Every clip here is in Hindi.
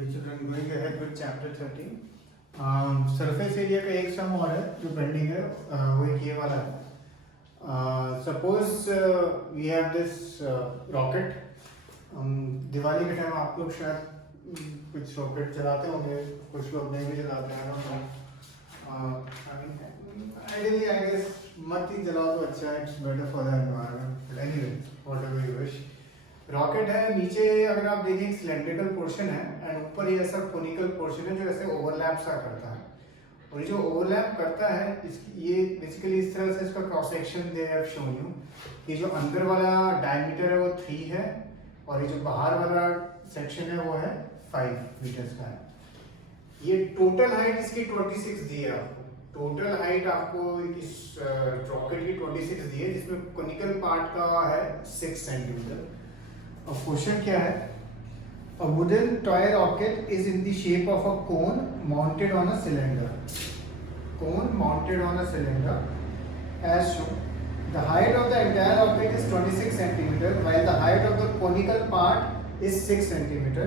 which is going ahead with chapter 13. Surface area का एक सम और है जो पेंडिंग है, वो एक ये वाला है. Suppose we have this rocket. Diwali के टाइम आप लोग शायद कुछ रॉकेट चलाते होंगे, कुछ लोग नहीं भी चलाते हैं. आइडियली आई गेस मत ही चलाओ तो अच्छा है, it's better for the environment. Anyway whatever you wish. Rocket है, नीचे अगर आप देखें एक सिलेंड्रिकल पोर्शन है एंड ऊपर ये ऐसा कोनिकल पोर्शन है जो ऐसे ओवरलैप सा करता है. और ये जो ओवरलैप करता है ये बेसिकली इस तरह से इसका cross section they have shown you. ये जो अंदर वाला डायमीटर है वो 3 है और ये जो बाहर वाला सेक्शन है वो है 5 मीटर्स का है. ये टोटल हाइट इसकी 26 दी है आपको. टोटल हाइट आपको इस रॉकेट की 26 दी है, जिसमें कोनिकल पार्ट का है 6 सेंटीमीटर. अब क्वेश्चन क्या है? A wooden toy rocket is in the shape of a cone mounted on a cylinder. Cone mounted on a cylinder as shown. The height of the entire rocket is 26 centimeter, while the height of the conical part is 6 centimeter.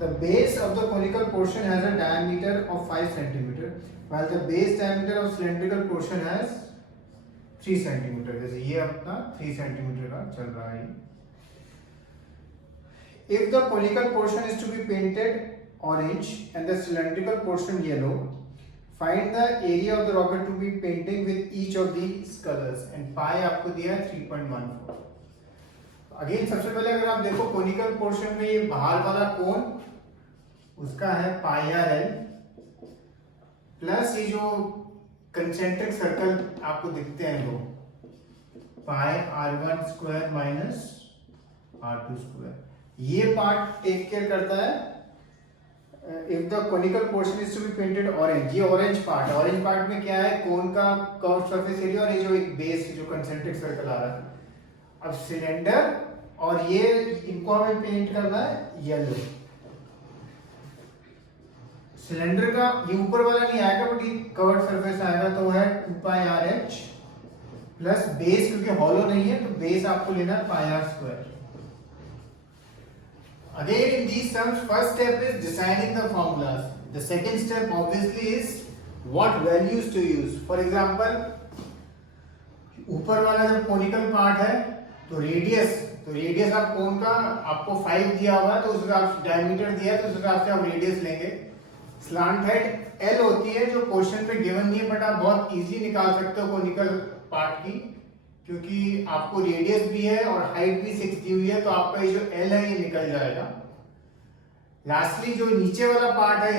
The base of the conical portion has a diameter of 5 centimeter, while the base diameter of cylindrical portion has 3 centimeter. जैसे ये अपना 3 centimeter का चल रहा है. If the conical portion is to be painted orange and the cylindrical portion yellow, find the area of the rocket to be painting with each of these colors. And pi आपको दिया है 3.14. अगेन सबसे पहले अगर आप देखो कोनिकल पोर्शन में ये बाहर वाला कोन उसका है पाई आर एल प्लस ये जो कंसेंट्रिक सर्कल आपको दिखते हैं वो pi r1 square minus r2 square. ये पार्ट टेक केयर करता है if the conical portion is to be painted orange. ये ऑरेंज पार्ट में क्या है? कोन का कर्व सरफेस एरिया और ये जो एक बेस जो कंसेंट्रिक सर्कल आ रहा है. अब सिलेंडर और ये इनको हमें पेंट करना है येलो. सिलेंडर का ये ऊपर वाला नहीं आएगा बट ये कवर्ड सरफेस आएगा तो है 2 pi r h plus base, क्योंकि हॉलो नहीं है तो बेस आपको लेना है pi r square. Again in these sums, first step is deciding the formulas. The second step obviously is what values to use. For example, ऊपर वाला जब कोनिकल पार्ट है तो रेडियस आप कोन का आपको 5 दिया होगा तो उस हिसाब से डायमीटर दिया है तो उस हिसाब से आप रेडियस लेंगे. स्लांट हेड एल होती है जो क्वेश्चन पे गिवन नहीं है बट आप बहुत इजी निकाल सकते हो कोनिकल पार्ट की, क्योंकि आपको रेडियस भी है और हाइट भी 6 दी हुई है तो आपका ये जो एल है ये निकल जाएगा. लास्टली जो नीचे वाला पार्ट है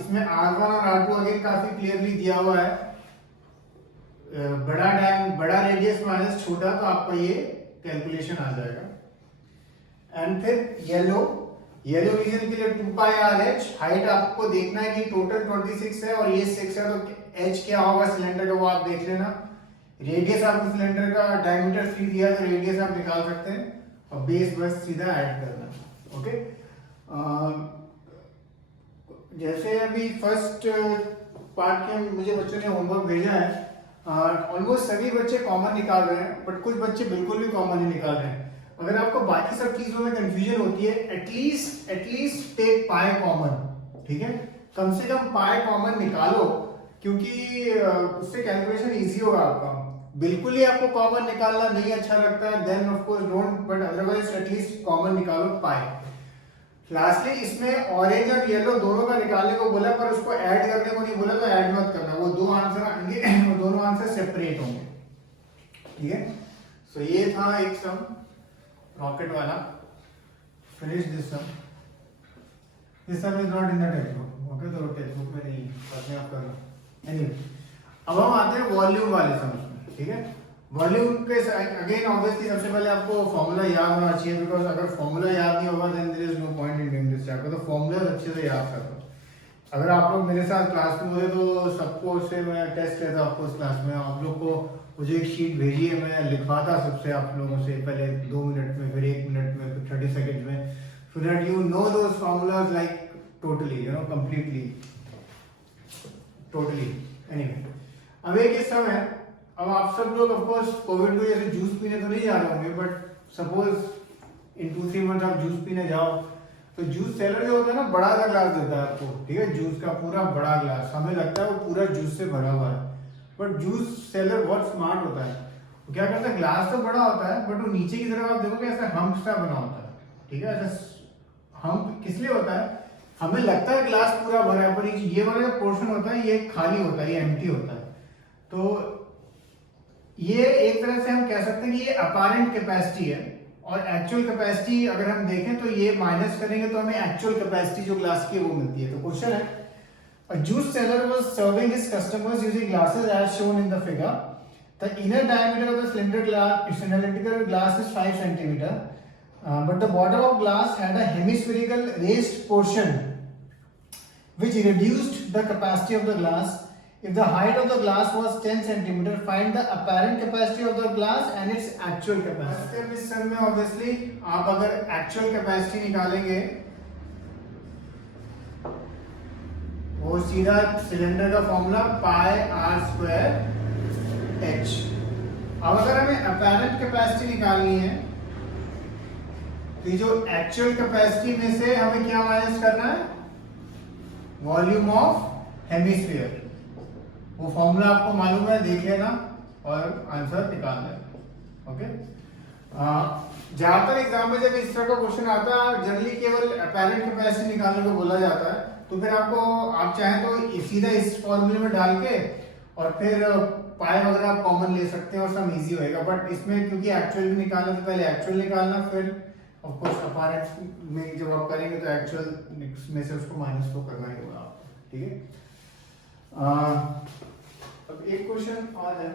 इसमें R1 और R2 अगेन काफी क्लियरली दिया हुआ है. बड़ा रेडियस माइनस छोटा तो आपका ये कैलकुलेशन आ जाएगा. एंड फिर येलो रीजन के लिए 2 पाई आर एच. हाइट आपको देखना है कि टोटल 26 है और ये 6 है तो एच क्या होगा सिलेंडर का वो आप देख लेना. रेडियस आपको सिलेंडर का डायमीटर 3 दिया तो रेडियस आप निकाल सकते हैं और बेस बस सीधा ऐड करना. ओके. जैसे अभी फर्स्ट पार्ट के मुझे बच्चों ने होमवर्क भेजा है, ऑलमोस्ट सभी बच्चे कॉमन निकाल रहे हैं बट कुछ बच्चे बिल्कुल भी कॉमन नहीं निकाल रहे हैं. अगर आपको बाकी सब चीजों में कंफ्यूजन होती है एटलीस्ट टेक पाई कॉमन. ठीक है, कम से कम पाई कॉमन निकालो क्योंकि उससे कैलकुलेशन इजी होगा आपका. बिल्कुल ही आपको कॉमन निकालना नहीं अच्छा लगता है then of course don't, but otherwise at least common निकालो पाई. लास्टली इसमें ऑरेंज और येलो दोनों का निकालने को बोला पर उसको ऐड करने को नहीं बोला तो ऐड मत करना. वो दो आंसर आएंगे, वो दोनों आंसर सेपरेट होंगे. ठीक है. सो ये था एक सम रॉकेट वाला. Finish this sum. This sum is not in the text book. Okay, तो टेक्स्ट बुक में नहीं अपने आप करना. एनीवे, अब हम आते हैं वॉल्यूम वाले सम में. ठीक है. वॉल्यूम के अगेन ऑब्वियसली सबसे पहले आपको फॉर्मूला याद होना चाहिए, बिकॉज अगर फॉर्मूला याद नहीं होगा then there is no point in doing this chapter. तो फॉर्मूला अच्छे से याद कर लो. अगर आप लोग मेरे साथ क्लास में होते तो सबको उससे मैं टेस्ट लेता आपको उस क्लास में. आप लोग को मुझे एक शीट भेजी है, मैं लिखवाता सबसे आप लोगों से पहले 2 मिनट में, फिर 1 मिनट में, फिर 30 सेकेंड में, so that you know those formulas like totally, you know, completely, totally. Anyway, अब एक किस्सा है. अब आप सब लोग ऑफ कोर्स कोविड में जैसे जूस पीने तो नहीं जा रहे होंगे बट सपोज इन 2-3 मंथ आप जूस पीने जाओ तो जूस सेलर जो होता है ना बड़ा सा ग्लास देता है आपको, ठीक है, जूस का पूरा बड़ा ग्लास, हमें लगता है वो पूरा जूस से भरा हुआ है, बट जूस सेलर बहुत स्मार्ट होता है। वो क्या करता है, ग्लास तो बड़ा होता है बट वो नीचे की तरफ आप देखोगे ऐसा हम्प सा बना होता है, ठीक है, ऐसा हम्प किस लिए होता है, हमें लगता है ग्लास पूरा भरा है पर ये वाला जो पोर्शन होता है ये खाली होता है, ये एम्प्टी होता है। तो ये एक तरह से हम कह सकते हैं कि ये अपारेंट कैपेसिटी है, और एक्चुअल कैपेसिटी अगर हम देखें तो ये माइनस करेंगे तो हमें एक्चुअल कैपेसिटी जो ग्लास की है वो मिलती है। तो क्वेश्चन है, a juice seller was serving his customers using glasses as shown in the figure. The inner diameter of the cylindrical glass is 5 centimeter, but the bottom of glass had a hemispherical raised portion which reduced the capacity of the glass. If the height of the glass was 10 centimeter, find the apparent capacity of the glass and its actual capacity. इस सम में obviously आप अगर actual capacity निकालेंगे वो सीधा सिलेंडर का formula pi r square h. अब अगर हमें अपैरेंट कैपेसिटी निकालनी है तो ये जो एक्चुअल कैपेसिटी में से हमें क्या माइनस करना है, वॉल्यूम ऑफ हेमिस्फीयर। वो फॉर्मूला आपको मालूम है, देख लेना और आंसर निकालना है। ओके, ज्यादातर एग्जाम में जब इस तरह का क्वेश्चन आता है जनरली केवल अपैरेंट कैपेसिटी निकालने को बोला जाता है, तो फिर आपको आप चाहें तो सीधा इस फॉर्मूले में डाल के और फिर पाई वगैरह आप कॉमन ले सकते हैं और सब इजी होएगा। बट इसमें क्योंकि एक्चुअल भी निकालना तो पहले एक्चुअल निकालना, फिर ऑफ कोर्स अपैरेंट में जब आप करेंगे तो एक्चुअल में से उसको माइनस तो करना ही होगा आपको, ठीक है। अब एक क्वेश्चन और है,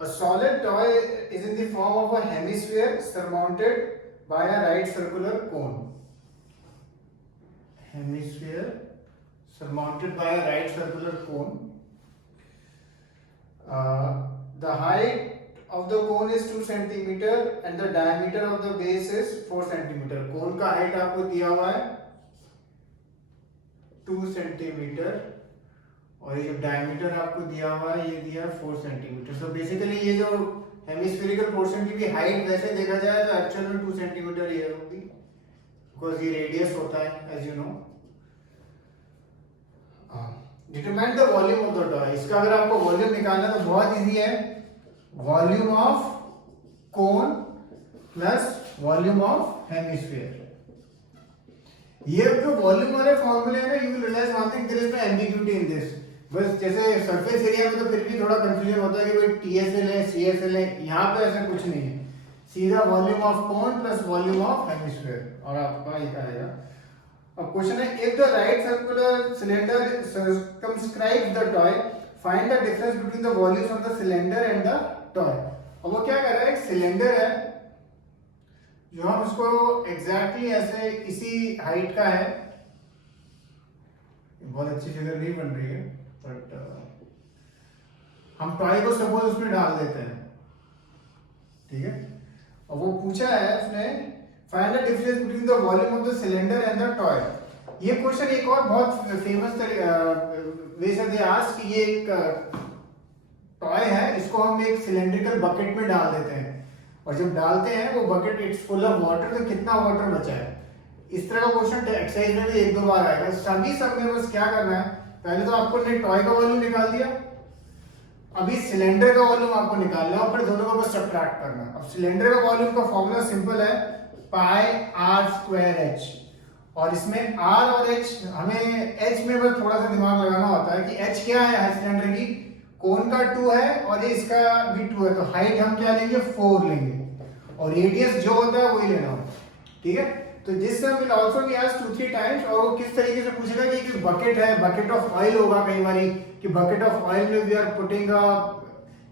a solid toy is in the form of a hemisphere surmounted by a right circular cone. Hemisphere surmounted by a right circular cone. The height of the cone is 2 centimeter and the diameter of the base is 4 centimeter. Cone का height आपको दिया हुआ है 2 सेंटीमीटर और ये जो डायमीटर आपको दिया हुआ है ये दिया है 4 सेंटीमीटर। सो बेसिकली ये जो हेमिस्फेरिकल पोर्शन की भी हाइट वैसे देखा जाए तो एक्चुअल में 2 सेंटीमीटर ये होगी, बिकॉज ये रेडियस होता है as you know. Determine the volume of the toy. इसका अगर आपको वॉल्यूम निकालना है तो बहुत इजी है, volume of cone plus volume of hemisphere. ये जो वॉल्यूम वाले फॉर्मूले हैं ना, you will realise one thing, there is no ambiguity in this. बस जैसे सरफेस एरिया में तो फिर भी थोड़ा कंफ्यूजन होता है कि भाई टीएसएल है सीएसएल है, यहाँ पे ऐसा कुछ नहीं है, सीधा volume of cone plus volume of hemisphere और आपका ये आएगा। अब क्वेश्चन है, if the right circular cylinder circumscribes the toy, find the difference between the volumes of the cylinder and the toy. अब वो क्या कर रहा है, एक सिलेंडर है जो हम उसको एग्जैक्टली ऐसे इसी हाइट का है, बहुत अच्छी फिगर नहीं बन रही है बट हम टॉय को सपोज उसमें डाल देते हैं, ठीक है। और वो पूछा है उसने, find the difference between the volume of the cylinder and the toy. ये क्वेश्चन एक और बहुत फेमस वे से दे आस्क कि ये एक टॉय है, इसको हम एक सिलेंड्रिकल बकेट में डाल देते हैं और जब डालते हैं वो bucket it's full of water, तो कितना वाटर बचा है। इस तरह का क्वेश्चन एक्सरसाइज में भी 1-2 बार आएगा। सभी सब में बस क्या करना है, पहले तो आपको ने टॉय का वॉल्यूम निकाल दिया, अभी सिलेंडर का वॉल्यूम आपको निकालना है और फिर दोनों को बस सब्ट्रैक्ट करना है। अब सिलेंडर का वॉल्यूम का फॉर्मूला सिंपल है, पाई आर स्क्वायर एच, और इसमें आर और एच, हमें एच में बस थोड़ा सा दिमाग लगाना होता है कि एच क्या है सिलेंडर की, कोन का 2 है और ये इसका भी 2 है, तो हाइट हम क्या लेंगे 4 लेंगे और रेडियस जो होता है वही लेना होता है, ठीक है। तो this sum will also be asked 2-3 times, और वो किस तरीके से पूछेगा कि एक बकेट है, बकेट ऑफ ऑयल होगा कई बार कि बकेट ऑफ ऑयल में we are putting a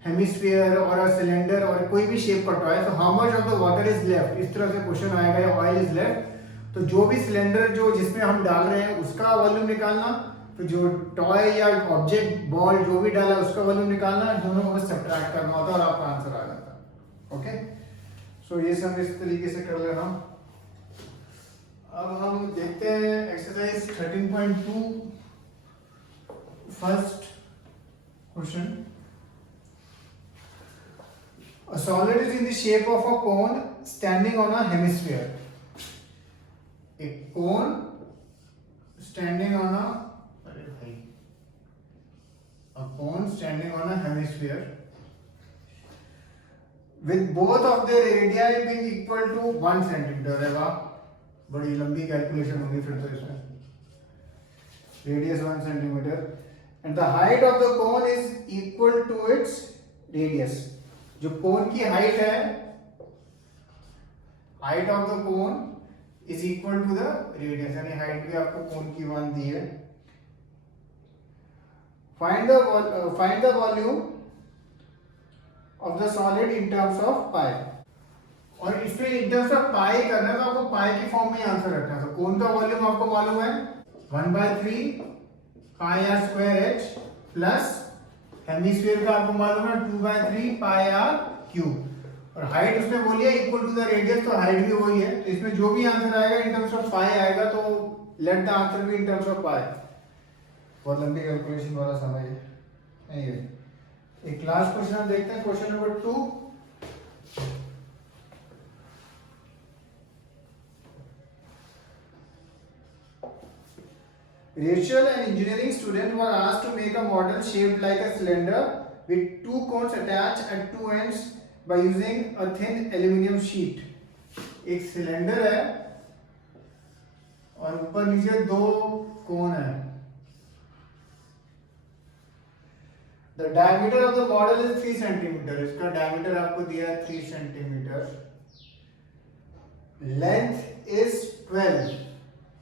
hemisphere और अ सिलेंडर और कोई भी शेप का टॉय, तो how much of the water is left, इस तरह से क्वेश्चन आएगा, या ऑयल इज लेफ्ट। तो जो भी सिलेंडर जो जिसमें हम डाल रहे हैं उसका वॉल्यूम निकालना, तो जो टॉय या ऑब्जेक्ट बॉल जो भी डाला उसका वॉल्यूम निकालना, दोनों को बस सब्ट्रैक्ट करना होता है और आपका आंसर आ जाता है। ओके, सो ये सब इस तरीके से कर लेना। अब हम देखते हैं exercise 13.2 first question. A solid is in the shape of a cone standing on a hemisphere. A cone standing on a cone standing on a hemisphere with both of their radii being equal to 1 centimeter. है वाह, बड़ी लंबी कैलकुलेशन होगी फिर तो इसमें. Radius 1 centimeter and the height of the cone is equal to its radius. जो कोन की हाइट है, height of the cone is equal to the radius, यानी हाइट भी आपको कोन की 1 दी है. Find the volume of the solid in terms of pi. और इसमें इन टर्म्स ऑफ पाई करना है तो आपको पाई की फॉर्म में आंसर रखना है. तो कोन का वॉल्यूम आपको मालूम है 1/3 pi r square h plus hemisphere का आपको मालूम है 2/3 पाई आर क्यूब. और हाइट उसने बोली है इक्वल टू द रेडियस, तो हाइट भी वही है. तो इसमें जो भी आंसर आएगा इन टर्म्स ऑफ पाई आएगा, तो let the answer be in terms of pi. बहुत लंबी कैलकुलेशन वाला समय है. एनीवे, एक लास्ट क्वेश्चन हम देखते हैं, question number 2. Rachel, an engineering student, was asked to make a model shaped like a cylinder with 2 cones attached at 2 ends by using a thin aluminium sheet. एक सिलेंडर है और ऊपर नीचे 2 कोन है. The diameter of the model is 3 centimeter. इसका diameter आपको दिया है 3 centimeter. Length is 12.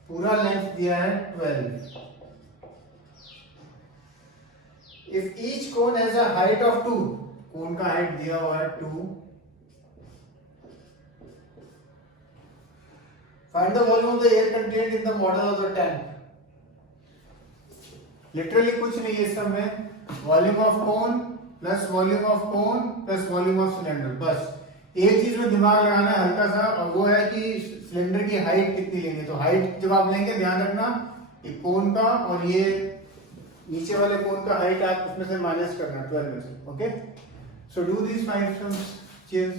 पूरा लेंथ दिया है 12. If each cone has a height of 2, कोन का हाइट दिया हुआ है 2. Find the volume of the air contained in the model of the tank. Literally कुछ नहीं है सब में. Volume of cone plus volume of cone plus volume of cylinder. बस एक चीज में दिमाग लगाना है हल्का सा, और वो है कि सिलेंडर की हाइट कितनी लेंगे. तो हाइट जब आप लेंगे ध्यान रखना, ये कोन का और ये नीचे वाले कोन का हाइट आप उसमें से माइनस करना 12 में से. Okay, so do this 5 sums. Cheers.